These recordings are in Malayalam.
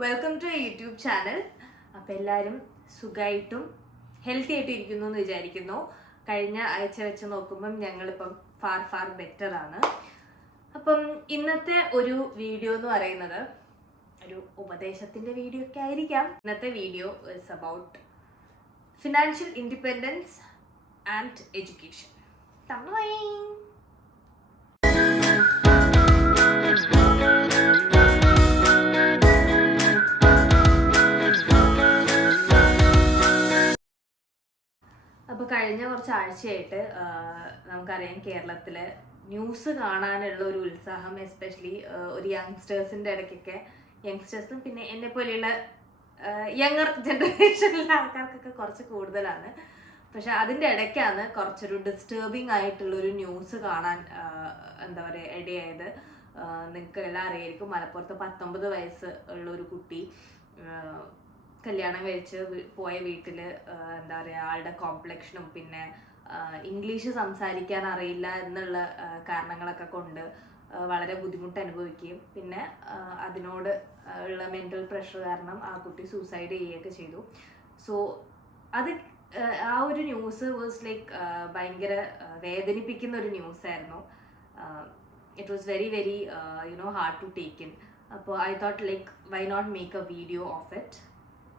Welcome to YouTube channel. അപ്പം എല്ലാവരും സുഖമായിട്ടും ഹെൽത്തി ആയിട്ടും ഇരിക്കുന്നു എന്ന് വിചാരിക്കുന്നു. കഴിഞ്ഞ ആഴ്ച വെച്ച് നോക്കുമ്പം ഞങ്ങളിപ്പം ഫാർ ബെറ്റർ ആണ്. അപ്പം ഇന്നത്തെ ഒരു വീഡിയോ എന്ന് പറയുന്നത് ഒരു ഉപദേശത്തിൻ്റെ വീഡിയോ ഒക്കെ ആയിരിക്കാം. ഇന്നത്തെ video is about financial independence and education. അപ്പോൾ കഴിഞ്ഞ കുറച്ച് ആഴ്ചയായിട്ട് നമുക്കറിയാം കേരളത്തിലെ ന്യൂസ് കാണാനുള്ള ഒരു ഉത്സാഹം, എസ്പെഷ്യലി ഒരു യങ്സ്റ്റേഴ്സിൻ്റെ ഇടയ്ക്കൊക്കെ, യങ്സ്റ്റേഴ്സും പിന്നെ എന്നെ പോലെയുള്ള യങ്ങർ ജനറേഷനിലെ ആൾക്കാർക്കൊക്കെ കുറച്ച് കൂടുതലാണ്. പക്ഷെ അതിൻ്റെ ഇടയ്ക്കാണ് കുറച്ചൊരു ഡിസ്റ്റർബിങ് ആയിട്ടുള്ളൊരു ന്യൂസ് കാണാൻ എന്താ പറയുക ഇടയായത്. നിങ്ങൾക്ക് എല്ലാം അറിയായിരിക്കും, മലപ്പുറത്ത് 19 വയസ്സ് ഉള്ള ഒരു കുട്ടി കല്യാണം കഴിച്ച് പോയ വീട്ടിൽ എന്താ പറയുക ആളുടെ കോംപ്ലക്ഷനും പിന്നെ ഇംഗ്ലീഷ് സംസാരിക്കാൻ അറിയില്ല എന്നുള്ള കാരണങ്ങളൊക്കെ കൊണ്ട് വളരെ ബുദ്ധിമുട്ട് അനുഭവിക്കുകയും പിന്നെ അതിനോട് ഉള്ള മെൻ്റൽ പ്രഷർ കാരണം ആ കുട്ടി സൂസൈഡ് ചെയ്യുകയൊക്കെ ചെയ്തു. സോ അത് ആ ഒരു ന്യൂസ് വാസ് ലൈക്ക് ഭയങ്കര വേദനിപ്പിക്കുന്ന ഒരു ന്യൂസായിരുന്നു. It was very very hard to take in. അപ്പോൾ I thought like why not make a video of it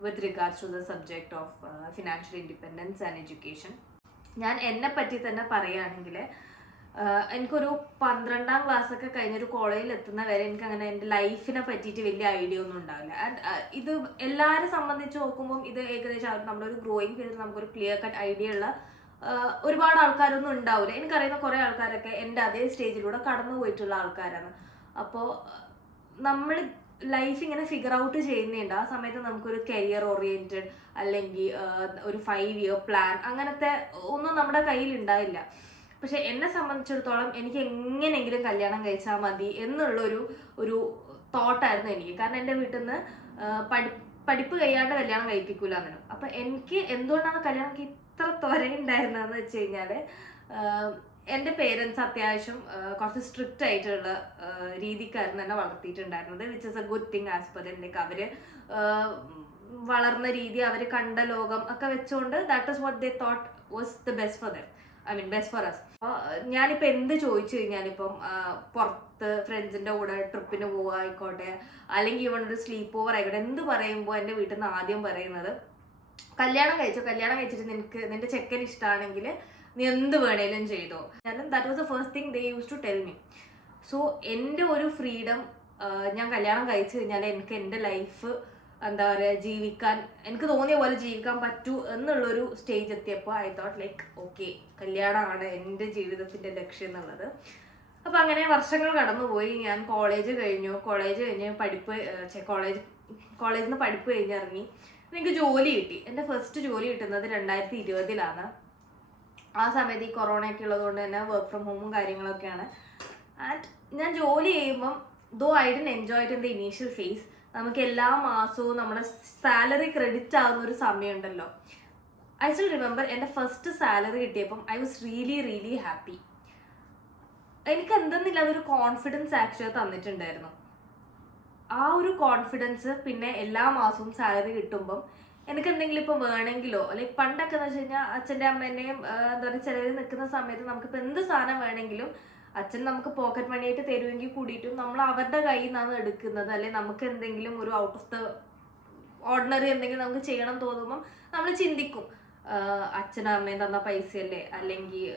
with regards to the subject of financial independence and education. ഞാൻ എന്നെ പറ്റി തന്നെ പറയുകയാണെങ്കിൽ എനിക്കൊരു 12ാം ക്ലാസ്സൊക്കെ കഴിഞ്ഞൊരു കോളേജിൽ എത്തുന്ന വരെ എനിക്ക് അങ്ങനെ എൻ്റെ ലൈഫിനെ പറ്റിയിട്ട് വലിയ ഐഡിയ ഒന്നും ഉണ്ടാവില്ല. ആൻഡ് ഇത് എല്ലാവരും സംബന്ധിച്ച് നോക്കുമ്പം ഇത് ഏകദേശം നമ്മുടെ ഒരു ഗ്രോയിങ് ഫേസിൽ നമുക്കൊരു ക്ലിയർ കട്ട് ഐഡിയ ഉള്ള ഒരുപാട് ആൾക്കാരൊന്നും ഉണ്ടാവില്ല. എനിക്കറിയുന്ന കുറേ ആൾക്കാരൊക്കെ എൻ്റെ അതേ സ്റ്റേജിലൂടെ കടന്നു പോയിട്ടുള്ള ആൾക്കാരാണ്. അപ്പോൾ നമ്മൾ ലൈഫ് ഇങ്ങനെ ഫിഗർ ഔട്ട് ചെയ്യുന്നുണ്ട്. ആ സമയത്ത് നമുക്കൊരു കരിയർ ഓറിയൻറ്റഡ് അല്ലെങ്കിൽ ഒരു 5 ഇയർ പ്ലാൻ അങ്ങനത്തെ ഒന്നും നമ്മുടെ കയ്യിൽ ഉണ്ടാവില്ല. പക്ഷെ എന്നെ സംബന്ധിച്ചിടത്തോളം എനിക്ക് എങ്ങനെയെങ്കിലും കല്യാണം കഴിച്ചാൽ മതി ഒരു തോട്ടായിരുന്നു എനിക്ക്. കാരണം എൻ്റെ വീട്ടിൽ നിന്ന് പഠിപ്പ് കഴിയാണ്ട് കല്യാണം കഴിപ്പിക്കൂല അങ്ങനെ. അപ്പം എനിക്ക് എന്തുകൊണ്ടാണ് കല്യാണം ഇത്ര ത്വരയുണ്ടായിരുന്നതെന്ന് വെച്ച് കഴിഞ്ഞാൽ എൻ്റെ പേരൻസ് അത്യാവശ്യം കുറച്ച് സ്ട്രിക്റ്റ് ആയിട്ടുള്ള രീതിക്കായിരുന്നു എന്നെ വളർത്തിയിട്ടുണ്ടായിരുന്നത്, which is a good thing as per them. Like അവർ വളർന്ന രീതി, അവർ കണ്ട ലോകം ഒക്കെ വെച്ചുകൊണ്ട് that is what they thought was the best for them, best for us. അപ്പോൾ ഞാനിപ്പോൾ എന്ത് ചോദിച്ചു കഴിഞ്ഞാലിപ്പം പുറത്ത് ഫ്രണ്ട്സിൻ്റെ കൂടെ ട്രിപ്പിന് പോവുക ആയിക്കോട്ടെ, അല്ലെങ്കിൽ ഇവൺ ഒരു സ്ലീപ്പ് ഓവർ ആയിക്കോട്ടെ, എന്ത് പറയുമ്പോൾ എൻ്റെ വീട്ടിൽ നിന്ന് ആദ്യം പറയുന്നത് കല്യാണം കഴിച്ചിട്ട് നിന്റെ ചെക്കൻ ഇഷ്ടമാണെങ്കിൽ നീ എന്ത് വേണേലും ചെയ്തോ. കാരണം that was the first thing they use to tell me. So എൻ്റെ ഒരു ഫ്രീഡം, ഞാൻ കല്യാണം കഴിച്ചു കഴിഞ്ഞാൽ എനിക്ക് എൻ്റെ ലൈഫ് എന്താ പറയുക ജീവിക്കാൻ എനിക്ക് തോന്നിയ പോലെ ജീവിക്കാൻ പറ്റൂ എന്നുള്ളൊരു സ്റ്റേജ് എത്തിയപ്പോൾ ഐ തോട്ട് ലൈക്ക് ഓക്കെ, കല്യാണമാണ് എൻ്റെ ജീവിതത്തിൻ്റെ ലക്ഷ്യം എന്നുള്ളത്. അപ്പോൾ അങ്ങനെ വർഷങ്ങൾ കടന്നുപോയി. ഞാൻ കോളേജ് കഴിഞ്ഞ് കോളേജിൽ നിന്ന് പഠിപ്പ് കഴിഞ്ഞിറങ്ങി. എനിക്ക് ജോലി കിട്ടി. എൻ്റെ ഫസ്റ്റ് ജോലി കിട്ടുന്നത് 2020-ലാണ്. ആ സമയത്ത് ഈ കൊറോണയൊക്കെ ഉള്ളതുകൊണ്ട് തന്നെ വർക്ക് ഫ്രം ഹോമും കാര്യങ്ങളൊക്കെയാണ്. ആൻഡ് ഞാൻ ജോലി ചെയ്യുമ്പം though I didn't enjoy it in the initial phase. നമുക്ക് എല്ലാ മാസവും നമ്മുടെ സാലറി ക്രെഡിറ്റ് ആകുന്ന ഒരു സമയമുണ്ടല്ലോ. ഐ സ്റ്റിൽ റിമെമ്പർ എൻ്റെ ഫസ്റ്റ് സാലറി കിട്ടിയപ്പം I was really really happy. എനിക്ക് എന്തെന്നില്ല അതൊരു കോൺഫിഡൻസ് ആക്ച്വലി തന്നിട്ടുണ്ടായിരുന്നു. ആ ഒരു കോൺഫിഡൻസ് പിന്നെ എല്ലാ മാസവും സാലറി കിട്ടുമ്പം എനിക്ക് എന്തെങ്കിലും ഇപ്പോൾ വേണമെങ്കിലോ, ലൈക്ക് പണ്ടൊക്കെ എന്ന് വെച്ച് കഴിഞ്ഞാൽ അച്ഛൻ്റെ അമ്മേൻ്റെയും എന്താ പറയുക ചിലവിൽ നിൽക്കുന്ന സമയത്ത് നമുക്കിപ്പോൾ എന്ത് സാധനം വേണമെങ്കിലും അച്ഛൻ നമുക്ക് പോക്കറ്റ് മണി ആയിട്ട് തരുമെങ്കിൽ കൂടിയിട്ടും നമ്മൾ അവരുടെ കയ്യിൽ നിന്നാണ് എടുക്കുന്നത്. അല്ലെങ്കിൽ നമുക്ക് എന്തെങ്കിലും ഒരു ഔട്ട് ഓഫ് ദ ഓർഡിനറി എന്തെങ്കിലും നമുക്ക് ചെയ്യണം തോന്നുമ്പം നമ്മൾ ചിന്തിക്കും അച്ഛനും അമ്മയും തന്ന പൈസയല്ലേ, അല്ലെങ്കിൽ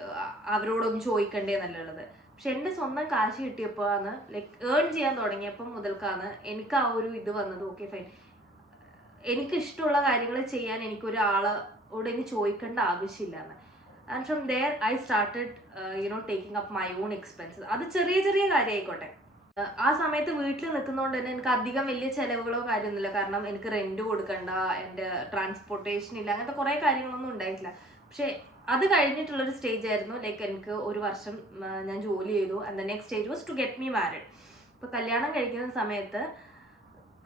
അവരോടൊന്നും ചോദിക്കണ്ടേ എന്നുള്ളത്. പക്ഷെ എൻ്റെ സ്വന്തം കാശ് കിട്ടിയപ്പോഴാണ് ലൈക്ക് ഏൺ ചെയ്യാൻ തുടങ്ങിയപ്പം മുതൽക്കാണ് എനിക്ക് ആ ഒരു ഇത് വന്നത്. ഓക്കെ ഫൈൻ, എനിക്കിഷ്ടമുള്ള കാര്യങ്ങൾ ചെയ്യാൻ എനിക്കൊരാളോട് ഇനി ചോദിക്കേണ്ട ആവശ്യമില്ലാന്ന്. And from there I started taking up my own expenses. അത് ചെറിയ ചെറിയ കാര്യമായിക്കോട്ടെ. ആ സമയത്ത് വീട്ടിൽ നിൽക്കുന്നതുകൊണ്ട് തന്നെ എനിക്ക് അധികം വലിയ ചിലവുകളോ കാര്യമൊന്നുമില്ല. കാരണം എനിക്ക് റെൻറ്റ് കൊടുക്കണ്ട, എൻ്റെ ട്രാൻസ്പോർട്ടേഷൻ ഇല്ല, അങ്ങനത്തെ കുറേ കാര്യങ്ങളൊന്നും ഉണ്ടായിട്ടില്ല. പക്ഷേ അത് കഴിഞ്ഞിട്ടുള്ളൊരു സ്റ്റേജ് ആയിരുന്നു ലൈക്ക് എനിക്ക് ഒരു വർഷം ഞാൻ ജോലി ചെയ്തു. And the next stage was to get me married. ഇപ്പോൾ കല്യാണം കഴിക്കുന്ന സമയത്ത്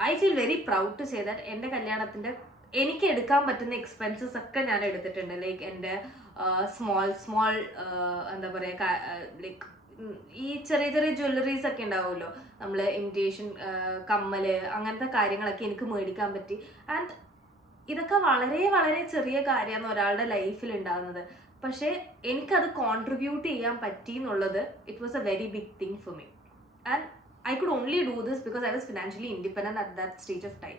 I feel very proud to say that എൻ്റെ കല്യാണത്തിൻ്റെ എനിക്ക് എടുക്കാൻ പറ്റുന്ന എക്സ്പെൻസസ് ഒക്കെ ഞാൻ എടുത്തിട്ടുണ്ട്. ലൈക്ക് എൻ്റെ സ്മോൾ എന്താ പറയുക ലൈക്ക് ഈ ചെറിയ ചെറിയ ജ്വല്ലറീസ് ഒക്കെ ഉണ്ടാവുമല്ലോ, നമ്മൾ ഇമിറ്റേഷൻ കമ്മല് അങ്ങനത്തെ കാര്യങ്ങളൊക്കെ എനിക്ക് മേടിക്കാൻ പറ്റി. ആൻഡ് ഇതൊക്കെ വളരെ വളരെ ചെറിയ കാര്യമാണ് ഒരാളുടെ ലൈഫിൽ ഉണ്ടാകുന്നത്. പക്ഷേ എനിക്കത് കോൺട്രിബ്യൂട്ട് ചെയ്യാൻ പറ്റി എന്നുള്ളത് it was a very big thing for me. And I could only do this because I was financially independent at that stage of time.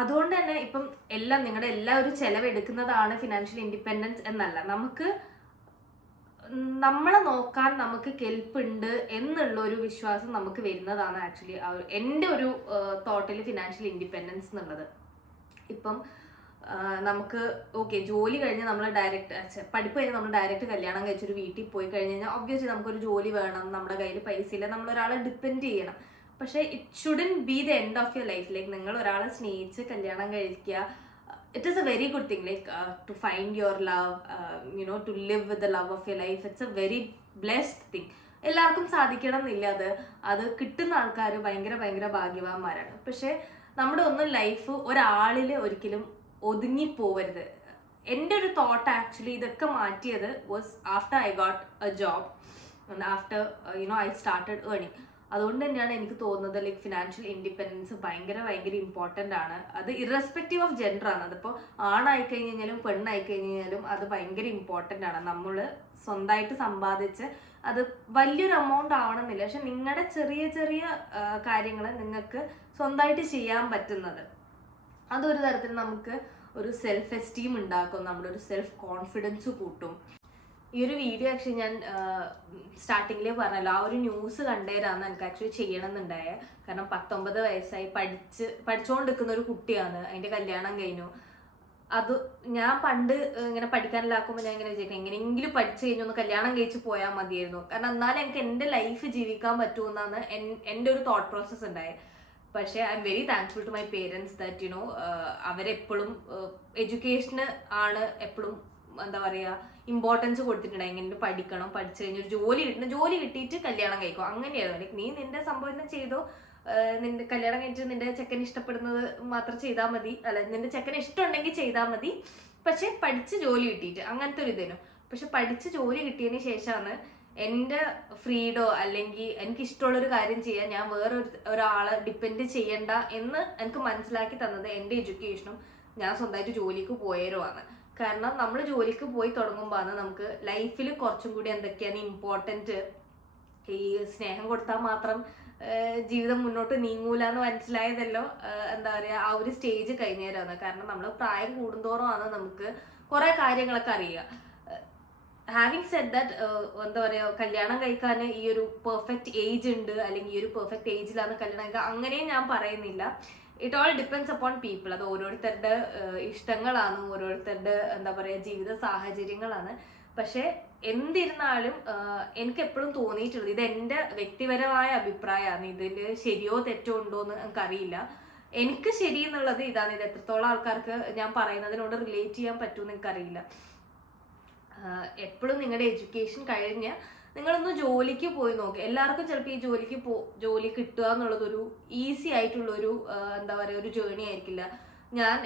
അതുകൊണ്ട് തന്നെ ഇപ്പം എല്ലാം നിങ്ങളുടെ എല്ലാവരും ചെലവെടുക്കുന്നതാണ് ഫിനാൻഷ്യൽ ഇൻഡിപെൻഡൻസ് എന്നല്ല, നമുക്ക് നമ്മളെ നോക്കാൻ നമുക്ക് കെൽപ്പുണ്ട് എന്നുള്ള ഒരു വിശ്വാസം നമുക്ക് വരുന്നതാണ് ആക്ച്വലി എൻ്റെ ഒരു തോട്ടിൽ ഫിനാൻഷ്യൽ ഇൻഡിപെൻഡൻസ് എന്നുള്ളത്. ഇപ്പം നമുക്ക് ഓക്കെ ജോലി കഴിഞ്ഞ് നമ്മൾ ഡയറക്റ്റ് പഠിപ്പ് കഴിഞ്ഞ് നമ്മൾ ഡയറക്റ്റ് കല്യാണം കഴിച്ചൊരു വീട്ടിൽ പോയി കഴിഞ്ഞ് കഴിഞ്ഞാൽ ഒബ്വിയസ്ലി നമുക്കൊരു ജോലി വേണം, നമ്മുടെ കയ്യിൽ പൈസ ഇല്ല, നമ്മളൊരാളെ ഡിപ്പെൻഡ് ചെയ്യണം. പക്ഷേ it shouldn't B the end of your life. Like നിങ്ങൾ ഒരാളെ സ്നേഹിച്ച് കല്യാണം കഴിക്കുക, it is a very good thing, like to find your love, to live with the love of your life. It's a very blessed thing. എല്ലാവർക്കും സാധിക്കണം എന്നില്ല. അത് കിട്ടുന്ന ആൾക്കാർ ഭയങ്കര ഭയങ്കര ഭാഗ്യവാന്മാരാണ്. പക്ഷെ നമ്മുടെ ഒന്നും ലൈഫ് ഒരാളിൽ ഒരിക്കലും ഒതുങ്ങിപ്പോവരുത്. എൻ്റെ ഒരു തോട്ട് ആക്ച്വലി ഇതൊക്കെ മാറ്റിയത് was after I got A job, after I started earning. അതുകൊണ്ട് തന്നെയാണ് എനിക്ക് തോന്നുന്നത് ലൈക്ക് ഫിനാൻഷ്യൽ ഇൻഡിപെൻഡൻസ് ഭയങ്കര ഭയങ്കര ഇമ്പോർട്ടൻ്റ് ആണ്. അത് ഇറസ്പെക്റ്റീവ് ഓഫ് ജെൻഡർ ആണ്. അതിപ്പോൾ ആണായി കഴിഞ്ഞാലും പെണ്ണായി കഴിഞ്ഞാലും അത് ഭയങ്കര ഇമ്പോർട്ടൻ്റ് ആണ്. നമ്മൾ സ്വന്തമായിട്ട് സമ്പാദിച്ച് അത് വലിയൊരു എമൗണ്ട് ആവണമെന്നില്ല, പക്ഷെ നിങ്ങളുടെ ചെറിയ ചെറിയ കാര്യങ്ങൾ നിങ്ങൾക്ക് സ്വന്തമായിട്ട് ചെയ്യാൻ പറ്റുന്നത് അതൊരു തരത്തിൽ നമുക്ക് ഒരു സെൽഫ് എസ്റ്റീം ഉണ്ടാക്കും, നമ്മുടെ ഒരു സെൽഫ് കോൺഫിഡൻസ് കൂട്ടും. ഈ ഒരു വീഡിയോ ആക്ച്വലി ഞാൻ സ്റ്റാർട്ടിങ്ങിലേ പറഞ്ഞല്ലോ, ആ ഒരു ന്യൂസ് കണ്ടേരാന്ന് എനിക്ക് ആക്ച്വലി ചെയ്യണമെന്നുണ്ടായ. കാരണം 19 വയസ്സായി പഠിച്ചുകൊണ്ടിരിക്കുന്ന ഒരു കുട്ടിയാണ്, അതിൻ്റെ കല്യാണം കഴിഞ്ഞു. അത് ഞാൻ പണ്ട് ഇങ്ങനെ പഠിക്കാനില്ലാക്കുമ്പോൾ ഞാൻ ഇങ്ങനെ വിചാരിക്കും എങ്ങനെയെങ്കിലും പഠിച്ചു കഴിഞ്ഞൊന്ന് കല്യാണം കഴിച്ച് പോയാൽ മതിയായിരുന്നു, കാരണം എന്നാലും എനിക്ക് എൻ്റെ ലൈഫ് ജീവിക്കാൻ പറ്റുമെന്നാണ് എൻ്റെ ഒരു തോട്ട് പ്രോസസ്സ് ഉണ്ടായത്. പക്ഷേ I'm very thankful to my parents that അവരെപ്പോഴും എഡ്യൂക്കേഷന് ആണ് എപ്പോഴും എന്താ പറയുക ഇമ്പോർട്ടൻസ് കൊടുത്തിട്ടുണ്ട്. എങ്ങനെ പഠിക്കണം, പഠിച്ചു കഴിഞ്ഞൊരു ജോലി കിട്ടിയിട്ട് കല്യാണം കഴിക്കും, അങ്ങനെയായിരുന്നു. ലൈക്ക് നീ നിന്റെ സംഭവം ചെയ്തോ, നിന്റെ കല്യാണം കഴിച്ച് നിന്റെ ചെക്കന് ഇഷ്ടപ്പെടുന്നത് മാത്രം ചെയ്താൽ മതി, അല്ല നിന്റെ ചെക്കന് ഇഷ്ടമുണ്ടെങ്കിൽ ചെയ്താൽ മതി, പക്ഷെ പഠിച്ച് ജോലി കിട്ടിയിട്ട് അങ്ങനത്തെ ഒരു ഇതിനും. പക്ഷെ പഠിച്ച് ജോലി കിട്ടിയതിന് ശേഷമാണ് എൻ്റെ ഫ്രീഡോ അല്ലെങ്കിൽ എനിക്ക് ഇഷ്ടമുള്ളൊരു കാര്യം ചെയ്യാൻ ഞാൻ വേറെ ഒരാളെ ഡിപ്പെൻഡ് ചെയ്യണ്ട എന്ന് എനിക്ക് മനസ്സിലാക്കി തന്നത് എൻ്റെ എഡ്യൂക്കേഷനും ഞാൻ സ്വന്തമായിട്ട് ജോലിക്ക് പോയവരോ ആണ്. കാരണം നമ്മൾ ജോലിക്ക് പോയി തുടങ്ങുമ്പോൾ നമുക്ക് ലൈഫിൽ കുറച്ചും കൂടി എന്തൊക്കെയാണ് ഇമ്പോർട്ടൻറ്റ്. ഈ സ്നേഹം കൊടുത്താൽ മാത്രം ജീവിതം മുന്നോട്ട് നീങ്ങൂല എന്ന് മനസ്സിലായതല്ലോ എന്താ പറയുക ആ ഒരു സ്റ്റേജ് കഴിഞ്ഞേരാണ്. കാരണം നമ്മൾ പ്രായം കൂടുന്തോറുമാണ് നമുക്ക് കുറേ കാര്യങ്ങളൊക്കെ അറിയുക. ഹാവിങ് സെഡ് ദാറ്റ് എന്താ പറയുക കല്യാണം കഴിക്കാൻ ഈ ഒരു പെർഫെക്റ്റ് ഏജ് ഉണ്ട് അല്ലെങ്കിൽ ഈ ഒരു പെർഫെക്റ്റ് ഏജിലാണ് കല്യാണം കഴിക്കുക അങ്ങനെയും ഞാൻ പറയുന്നില്ല. It all depends upon people. അത് ഓരോരുത്തരുടെ ഇഷ്ടങ്ങളാണ്, ഓരോരുത്തരുടെ എന്താ പറയുക ജീവിത സാഹചര്യങ്ങളാണ്. പക്ഷെ എന്തിരുന്നാലും എനിക്ക് എപ്പോഴും തോന്നിയിട്ടുള്ളത്, ഇത് എൻ്റെ വ്യക്തിപരമായ അഭിപ്രായമാണ്, ഇതിൽ ശരിയോ തെറ്റോ ഉണ്ടോ എന്ന് എനിക്കറിയില്ല. എനിക്ക് ശരി എന്നുള്ളത് ഇതാണ്. ഇത് എത്രത്തോളം ആൾക്കാർക്ക് ഞാൻ പറയുന്നതിനോട് റിലേറ്റ് ചെയ്യാൻ പറ്റുമെന്ന് എനിക്കറിയില്ല. എപ്പോഴും നിങ്ങളുടെ എഡ്യൂക്കേഷൻ കഴിഞ്ഞ് നിങ്ങളൊന്ന് ജോലിക്ക് പോയി നോക്കുക. എല്ലാവർക്കും ചിലപ്പോൾ ഈ ജോലി കിട്ടുക എന്നുള്ളതൊരു ഈസി ആയിട്ടുള്ളൊരു എന്താ പറയുക ഒരു ജേർണി ആയിരിക്കില്ല.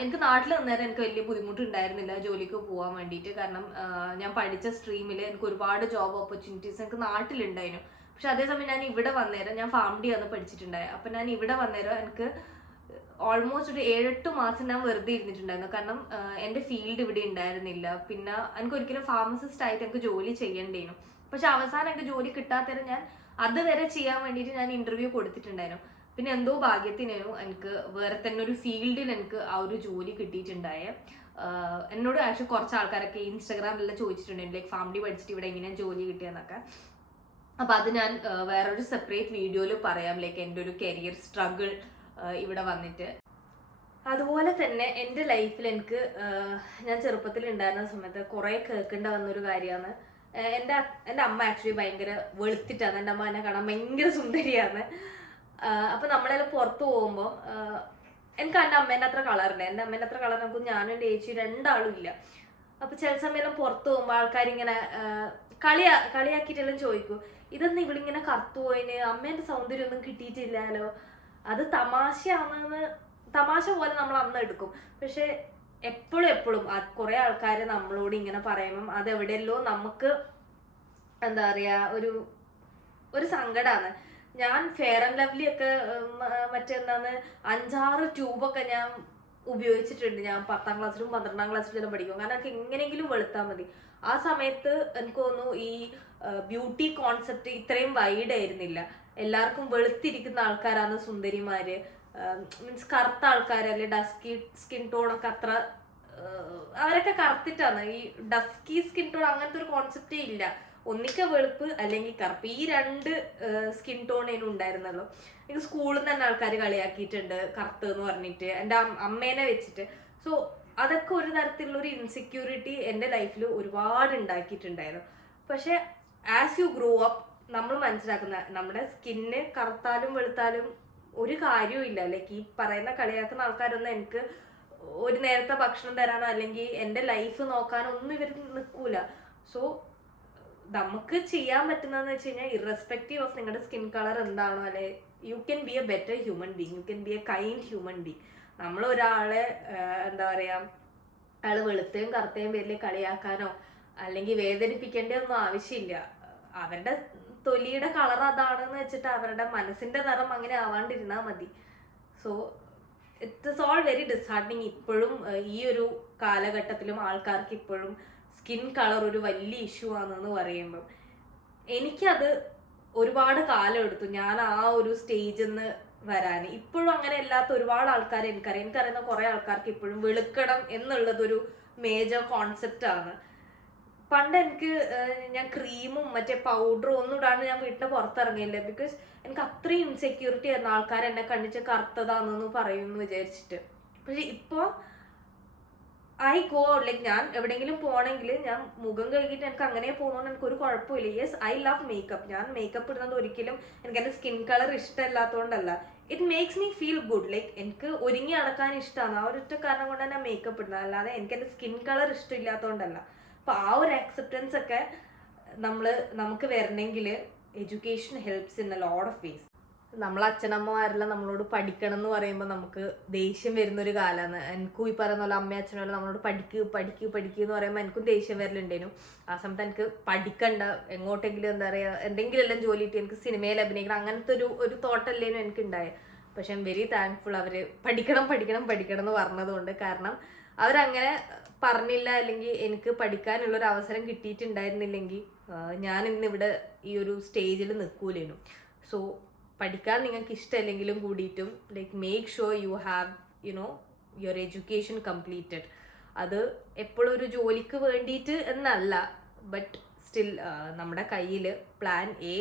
എനിക്ക് നാട്ടിൽ നിന്നേരം എനിക്ക് വലിയ ബുദ്ധിമുട്ടുണ്ടായിരുന്നില്ല ജോലിക്ക് പോകാൻ വേണ്ടിയിട്ട്. കാരണം ഞാൻ പഠിച്ച സ്ട്രീമിൽ എനിക്ക് ഒരുപാട് ജോബ് ഓപ്പർച്യൂണിറ്റീസ് എനിക്ക് നാട്ടിലുണ്ടായിരുന്നു. പക്ഷെ അതേസമയം ഞാൻ ഇവിടെ വന്നേരം ഞാൻ ഫാമിലി ആണ് പഠിച്ചിട്ടുണ്ടായത്. അപ്പം ഞാൻ ഇവിടെ വന്നേരം എനിക്ക് ഓൾമോസ്റ്റ് ഒരു 7-8 മാസം ഞാൻ വെറുതെ ഇരുന്നിട്ടുണ്ടായിരുന്നു. കാരണം എൻ്റെ ഫീൽഡ് ഇവിടെ ഉണ്ടായിരുന്നില്ല. പിന്നെ എനിക്ക് ഒരിക്കലും ഫാർമസിസ്റ്റ് ആയിട്ട് എനിക്ക് ജോലി ചെയ്യേണ്ടേനു. പക്ഷെ അവസാനം എനിക്ക് ജോലി കിട്ടാത്തതിന് ഞാൻ അതുവരെ ചെയ്യാൻ വേണ്ടിയിട്ട് ഞാൻ ഇൻ്റർവ്യൂ കൊടുത്തിട്ടുണ്ടായിരുന്നു. പിന്നെ എന്തോ ഭാഗ്യത്തിനു എനിക്ക് വേറെ തന്നെ ഒരു ഫീൽഡിൽ എനിക്ക് ആ ഒരു ജോലി കിട്ടിയിട്ടുണ്ടായ. എന്നോട് ആക്ച്വലി കുറച്ച് ആൾക്കാരൊക്കെ ഇൻസ്റ്റാഗ്രാമിലെല്ലാം ചോദിച്ചിട്ടുണ്ടായിരുന്നു ലൈക്ക് ഫാമിലി പഠിച്ചിട്ട് ഇവിടെ എങ്ങനെയാണ് ജോലി കിട്ടിയെന്നൊക്കെ. അപ്പം അത് ഞാൻ വേറൊരു സെപ്പറേറ്റ് വീഡിയോയിൽ പറയാം, ലൈക്ക് എൻ്റെ ഒരു കരിയർ സ്ട്രഗിൾ ഇവിടെ വന്നിട്ട്. അതുപോലെ തന്നെ എൻ്റെ ലൈഫിൽ എനിക്ക് ഞാൻ ചെറുപ്പത്തിൽ ഉണ്ടായിരുന്ന സമയത്ത് കുറേ കേൾക്കേണ്ട വന്നൊരു കാര്യമാണ്. എൻ്റെ അമ്മ ആക്ച്വലി ഭയങ്കര വെളുത്തിട്ടാണ്. എൻ്റെ അമ്മ എന്നെ കാണാൻ ഭയങ്കര സുന്ദരിയാണ്. അപ്പം നമ്മളെല്ലാം പുറത്ത് പോകുമ്പോൾ എനിക്ക് എൻ്റെ അമ്മേൻ്റെ അത്ര കളറില്ല. എൻ്റെ അമ്മേൻ്റെ അത്ര കളർ നമുക്ക് ഞാനും എൻ്റെ ചേച്ചി രണ്ടാളും ഇല്ല. അപ്പം ചില സമയം പുറത്ത് പോകുമ്പോൾ ആൾക്കാരിങ്ങനെ കളിയാക്കിയിട്ടെല്ലാം ചോദിക്കും, ഇതൊന്നും ഇവളിങ്ങനെ കറുത്തു പോയിന്, അമ്മേൻ്റെ സൗന്ദര്യം ഒന്നും കിട്ടിയിട്ടില്ലല്ലോ. അത് തമാശ പോലെ നമ്മൾ അന്ന് എടുക്കും. പക്ഷെ എപ്പോഴും കുറേ ആൾക്കാർ നമ്മളോട് ഇങ്ങനെ പറയുമ്പം അതെവിടെയല്ലോ നമുക്ക് എന്താ പറയാ, ഒരു ഒരു സങ്കടമാണ്. ഞാൻ ഫെയർ ആൻഡ് ലവ്ലി ഒക്കെ മറ്റെന്താന്ന് 5-6 ട്യൂബൊക്കെ ഞാൻ ഉപയോഗിച്ചിട്ടുണ്ട്. ഞാൻ 10ാം ക്ലാസ്സിലും 12ാം ക്ലാസ്സിലും പഠിക്കും. കാരണം എനിക്ക് എങ്ങനെയെങ്കിലും വെളുത്താൽ മതി. ആ സമയത്ത് എനിക്ക് തോന്നുന്നു ഈ ബ്യൂട്ടി കോൺസെപ്റ്റ് ഇത്രയും വൈഡ് ആയിരുന്നില്ല. എല്ലാവർക്കും വെളുത്തിരിക്കുന്ന ആൾക്കാരാണ് സുന്ദരിമാര്, മീൻസ് കറുത്ത ആൾക്കാരല്ലേ, ഡസ്കി സ്കിൻ ടോൺ ഒക്കെ അത്ര അവരൊക്കെ കറുത്തിട്ടാണ്. ഈ ഡസ്കി സ്കിൻ ടോൺ അങ്ങനത്തെ ഒരു കോൺസെപ്റ്റേ ഇല്ല. ഒന്നിക്ക വെളുപ്പ് അല്ലെങ്കിൽ കറുപ്പ്, ഈ 2 സ്കിൻ ടോണേനും ഉണ്ടായിരുന്നല്ലോ. എനിക്ക് സ്കൂളിൽ നിന്ന് തന്നെ ആൾക്കാർ കളിയാക്കിയിട്ടുണ്ട് കറുത്ത് എന്ന് പറഞ്ഞിട്ട്, എൻ്റെ അമ്മേനെ വെച്ചിട്ട്. സോ അതൊക്കെ ഒരു തരത്തിലുള്ള ഒരു ഇൻസെക്യൂരിറ്റി എൻ്റെ ലൈഫിൽ ഒരുപാട് ഉണ്ടാക്കിയിട്ടുണ്ടായിരുന്നു. പക്ഷെ ആസ് യു ഗ്രോ അപ്പ് നമ്മൾ മനസ്സിലാക്കുന്ന നമ്മുടെ സ്കിന്ന് കറുത്താലും വെളുത്താലും ഒരു കാര്യവും ഇല്ല. ലൈക്ക് ഈ പറയുന്ന കളിയാക്കുന്ന ആൾക്കാരൊന്നും എനിക്ക് ഒരു നേരത്തെ ഭക്ഷണം തരാനോ അല്ലെങ്കിൽ എൻ്റെ ലൈഫ് നോക്കാനോ ഒന്നും ഇവർ നിൽക്കൂല. സോ നമുക്ക് ചെയ്യാൻ പറ്റുന്നതെന്ന് വെച്ച് കഴിഞ്ഞാൽ, ഇറസ്പെക്റ്റീവ് ഓഫ് നിങ്ങളുടെ സ്കിൻ കളർ എന്താണോ, അല്ലെ you can be A better human being, you can be A kind human being. നമ്മൾ ഒരാളെ എന്താ പറയാ, അയാൾ വെളുത്തയും കറുത്തയും പേരിൽ കളിയാക്കാനോ അല്ലെങ്കിൽ വേദനിപ്പിക്കേണ്ട ഒന്നും ആവശ്യമില്ല. അവരുടെ തൊലിയുടെ കളർ അതാണെന്ന് വെച്ചിട്ട് അവരുടെ മനസ്സിന്റെ നിറം അങ്ങനെ ആവാണ്ടിരുന്നാൽ മതി. So it is all very ഡിസ്ഹാർട്ടനിങ്. ഇപ്പോഴും ഈ ഒരു കാലഘട്ടത്തിലും ആൾക്കാർക്ക് ഇപ്പോഴും സ്കിൻ കളർ ഒരു വലിയ ഇഷ്യൂ ആണെന്ന് പറയുമ്പം എനിക്കത് ഒരുപാട് കാലം എടുത്തു ഞാൻ ആ ഒരു സ്റ്റേജിൽ നിന്ന് വരാൻ. ഇപ്പോഴും അങ്ങനെ അല്ലാത്ത ഒരുപാട് ആൾക്കാരെ എനിക്കറിയുന്ന കുറെ ആൾക്കാർക്ക് ഇപ്പോഴും വെളുക്കണം എന്നുള്ളതൊരു മേജർ കോൺസെപ്റ്റ് ആണ്. പണ്ട് എനിക്ക് ഞാൻ ക്രീമും മറ്റേ പൗഡറും ഒന്നും ഇടാണ്ട് ഞാൻ വീട്ടിൽ പുറത്തിറങ്ങിയില്ല. ബിക്കോസ് എനിക്ക് അത്രയും ഇൻസെക്യൂരിറ്റി ആയിരുന്നു ആൾക്കാർ എന്നെ കണ്ടിച്ച് കറുത്തതാണെന്ന് പറയുമെന്ന് വിചാരിച്ചിട്ട്. പക്ഷെ ഇപ്പോൾ ഐ ഗോ ലൈക്ക് ഞാൻ എവിടെയെങ്കിലും പോകണമെങ്കിൽ ഞാൻ മുഖം കഴുകിയിട്ട് എനിക്ക് അങ്ങനെ പോകുന്നതുകൊണ്ട് എനിക്കൊരു കുഴപ്പമില്ല. Yes, I love makeup. ഞാൻ മേക്കപ്പ് ഇടുന്നത് ഒരിക്കലും എനിക്ക് എൻ്റെ സ്കിൻ കളർ ഇഷ്ടമല്ലാത്തതുകൊണ്ടല്ല. It makes me feel good. Like എനിക്ക് ഒരുങ്ങി നടക്കാൻ ഇഷ്ടമാണ്. ആ ഒരൊറ്റ കാരണം കൊണ്ട് തന്നെ മേക്കപ്പ് ഇടുന്നത്, അല്ലാതെ എനിക്ക് എൻ്റെ സ്കിൻ കളർ ഇഷ്ടമില്ലാത്തതുകൊണ്ടല്ല. അപ്പോൾ ആ ഒരു അക്സെപ്റ്റൻസ് ഒക്കെ നമുക്ക് വരണമെങ്കിൽ education helps in a lot of ways. നമ്മളെ അച്ഛനമ്മമാരെല്ലാം നമ്മളോട് പഠിക്കണം എന്ന് പറയുമ്പോൾ നമുക്ക് ദേഷ്യം വരുന്നൊരു കാലമാണ്. എനിക്കും ഈ പറയുന്ന പോലെ അമ്മയും അച്ഛനോട് നമ്മളോട് പഠിക്കുക എന്ന് പറയുമ്പോൾ എനിക്കും ദേഷ്യം വരലുണ്ടേനു. ആ സമയത്ത് എനിക്ക് പഠിക്കണ്ട, എങ്ങോട്ടെങ്കിലും എന്താ പറയുക, എന്തെങ്കിലും എല്ലാം ജോലി കിട്ടി എനിക്ക് സിനിമയിൽ അഭിനയിക്കണം, അങ്ങനത്തെ ഒരു തോട്ടല്ലേനും എനിക്കുണ്ടായത്. പക്ഷെ ഐ എം വെരി താങ്ക്ഫുൾ അവർ പഠിക്കണം എന്ന് പറഞ്ഞതുകൊണ്ട്. കാരണം അവരങ്ങനെ പറഞ്ഞില്ല, അല്ലെങ്കിൽ എനിക്ക് പഠിക്കാനുള്ളൊരു അവസരം കിട്ടിയിട്ടുണ്ടായിരുന്നില്ലെങ്കിൽ ഞാൻ ഇന്നിവിടെ ഈ ഒരു സ്റ്റേജിൽ നിൽക്കൂലേനു. സോ പഠിക്കാൻ നിങ്ങൾക്ക് ഇഷ്ടമല്ലെങ്കിലും കൂടിയിട്ടും like make sure you have your education completed. അത് എപ്പോഴും ഒരു ജോലിക്ക് വേണ്ടിയിട്ട് എന്നല്ല, ബട്ട് സ്റ്റിൽ നമ്മുടെ കയ്യിൽ പ്ലാൻ എ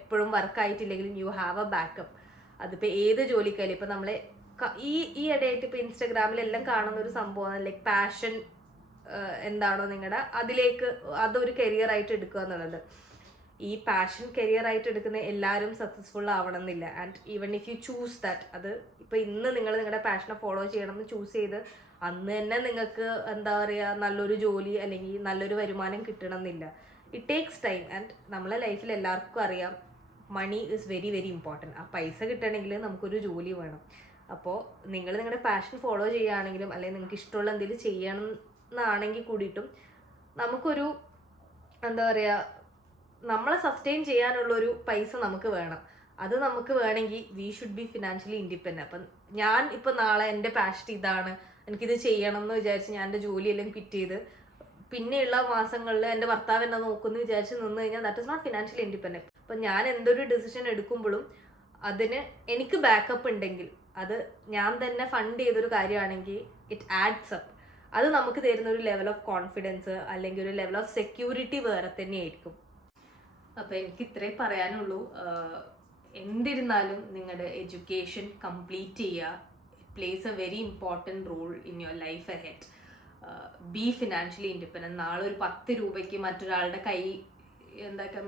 എപ്പോഴും വർക്കായിട്ടില്ലെങ്കിലും യു ഹാവ് എ ബാക്കപ്പ്. അതിപ്പോൾ ഏത് ജോലിക്കായാലും, ഇപ്പം നമ്മളെ ഈ ഇടയായിട്ട് ഇപ്പോൾ ഇൻസ്റ്റഗ്രാമിലെല്ലാം കാണുന്ന ഒരു സംഭവമാണ് ലൈക്ക് പാഷൻ എന്താണോ നിങ്ങളുടെ, അതിലേക്ക് അതൊരു കരിയറായിട്ട് എടുക്കുക എന്നുള്ളത്. ഈ പാഷൻ കരിയർ ആയിട്ട് എടുക്കുന്ന എല്ലാവരും സക്സസ്ഫുൾ ആവണം എന്നില്ല. And even if you choose that, അത് ഇപ്പം ഇന്ന് നിങ്ങൾ നിങ്ങളുടെ പാഷനെ ഫോളോ ചെയ്യണം എന്ന് ചൂസ് ചെയ്ത് അന്ന് തന്നെ നിങ്ങൾക്ക് എന്താ പറയുക നല്ലൊരു ജോലി അല്ലെങ്കിൽ നല്ലൊരു വരുമാനം കിട്ടണം എന്നില്ല. It takes time. ആൻഡ് നമ്മളെ ലൈഫിൽ എല്ലാവർക്കും അറിയാം money is very very important. ആ പൈസ കിട്ടണമെങ്കിൽ നമുക്കൊരു ജോലി വേണം. അപ്പോൾ നിങ്ങൾ നിങ്ങളുടെ പാഷൻ ഫോളോ ചെയ്യുകയാണെങ്കിലും അല്ലെങ്കിൽ നിങ്ങൾക്ക് ഇഷ്ടമുള്ള എന്തെങ്കിലും ചെയ്യണം എന്നാണെങ്കിൽ കൂടിയിട്ടും നമുക്കൊരു എന്താ പറയുക നമ്മളെ സസ്റ്റെയിൻ ചെയ്യാനുള്ളൊരു പൈസ നമുക്ക് വേണം. അത് നമുക്ക് വേണമെങ്കിൽ we should be financially independent. അപ്പം ഞാൻ ഇപ്പം നാളെ എൻ്റെ പാഷൻ ഇതാണ്, എനിക്കിത് ചെയ്യണം എന്ന് വിചാരിച്ച് ഞാൻ എൻ്റെ ജോലിയെല്ലാം ക്വിറ്റ് ചെയ്ത് പിന്നെയുള്ള മാസങ്ങളിൽ എൻ്റെ ഭർത്താവ് എന്നെ നോക്കുമെന്ന് വിചാരിച്ച് നിന്ന് കഴിഞ്ഞാൽ that is not financially independent. അപ്പം ഞാൻ എന്തൊരു ഡിസിഷൻ എടുക്കുമ്പോഴും അതിന് എനിക്ക് ബാക്കപ്പ് ഉണ്ടെങ്കിൽ, അത് ഞാൻ തന്നെ ഫണ്ട് ചെയ്തൊരു കാര്യമാണെങ്കിൽ ഇറ്റ് ആഡ്സ് അപ്പ്. അത് നമുക്ക് തരുന്ന ഒരു ലെവൽ ഓഫ് കോൺഫിഡൻസ് അല്ലെങ്കിൽ ഒരു ലെവൽ ഓഫ് സെക്യൂരിറ്റി വേറെ തന്നെയായിരിക്കും. അപ്പോൾ എനിക്ക് ഇത്രേ പറയാനുള്ളൂ. എന്തിരുന്നാലും നിങ്ങളുടെ എഡ്യൂക്കേഷൻ കംപ്ലീറ്റ് ചെയ്യുക. It plays a very important role in your life ahead. Be financially independent. നാളെ ഒരു 10 രൂപയ്ക്ക്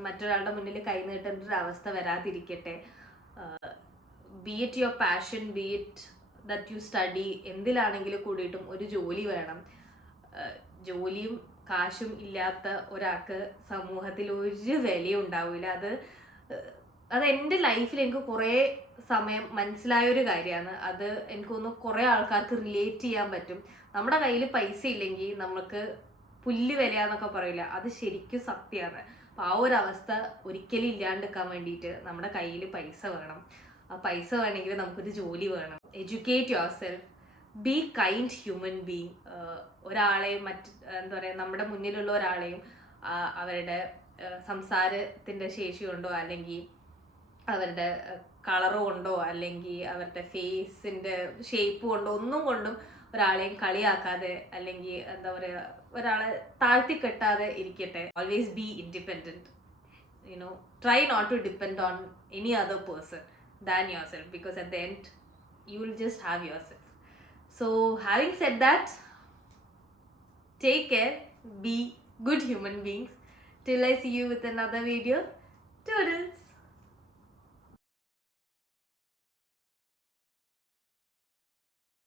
മറ്റൊരാളുടെ മുന്നിൽ കൈ നീട്ടേണ്ട ഒരു അവസ്ഥ വരാതിരിക്കട്ടെ. Be it your passion, be it that you study, എന്തിലാണെങ്കിലും കൂടിയിട്ടും ഒരു ജോലി വേണം. ജോലിയും കാശും ഇല്ലാത്ത ഒരാൾക്ക് സമൂഹത്തിൽ ഒരു വിലയും ഉണ്ടാവില്ല. അത് എൻ്റെ ലൈഫിൽ എനിക്ക് കുറേ സമയം മനസ്സിലായൊരു കാര്യമാണ്. അത് എനിക്കൊന്ന് കുറേ ആൾക്കാർക്ക് റിലേറ്റ് ചെയ്യാൻ പറ്റും. നമ്മുടെ കയ്യിൽ പൈസ ഇല്ലെങ്കിൽ നമുക്ക് പുല്ല് വിലയാന്നൊക്കെ പറയില്ല, അത് ശരിക്കും സത്യമാണ്. അപ്പോൾ ആ ഒരു അവസ്ഥ ഒരിക്കലും ഇല്ലാണ്ടിരിക്കാൻ വേണ്ടിയിട്ട് നമ്മുടെ കയ്യിൽ പൈസ വേണം. ആ പൈസ വേണമെങ്കിൽ നമുക്കൊരു ജോലി വേണം. Educate your self, be kind human being. ഒരാളെയും എന്താ പറയുക, നമ്മുടെ മുന്നിലുള്ള ഒരാളെയും അവരുടെ സംസാരത്തിൻ്റെ ശേഷി കൊണ്ടോ അല്ലെങ്കിൽ അവരുടെ കളറ് കൊണ്ടോ അല്ലെങ്കിൽ അവരുടെ ഫേസിൻ്റെ ഷേപ്പ് കൊണ്ടോ ഒന്നും കൊണ്ടും ഒരാളെയും കളിയാക്കാതെ അല്ലെങ്കിൽ എന്താ പറയുക ഒരാളെ താഴ്ത്തിക്കെട്ടാതെ ഇരിക്കട്ടെ. Always be independent. Try not to depend on any other person than yourself, because at the end you will just have yourself. So having said that, take care, be good human beings. Till I see you with another video. Toodles.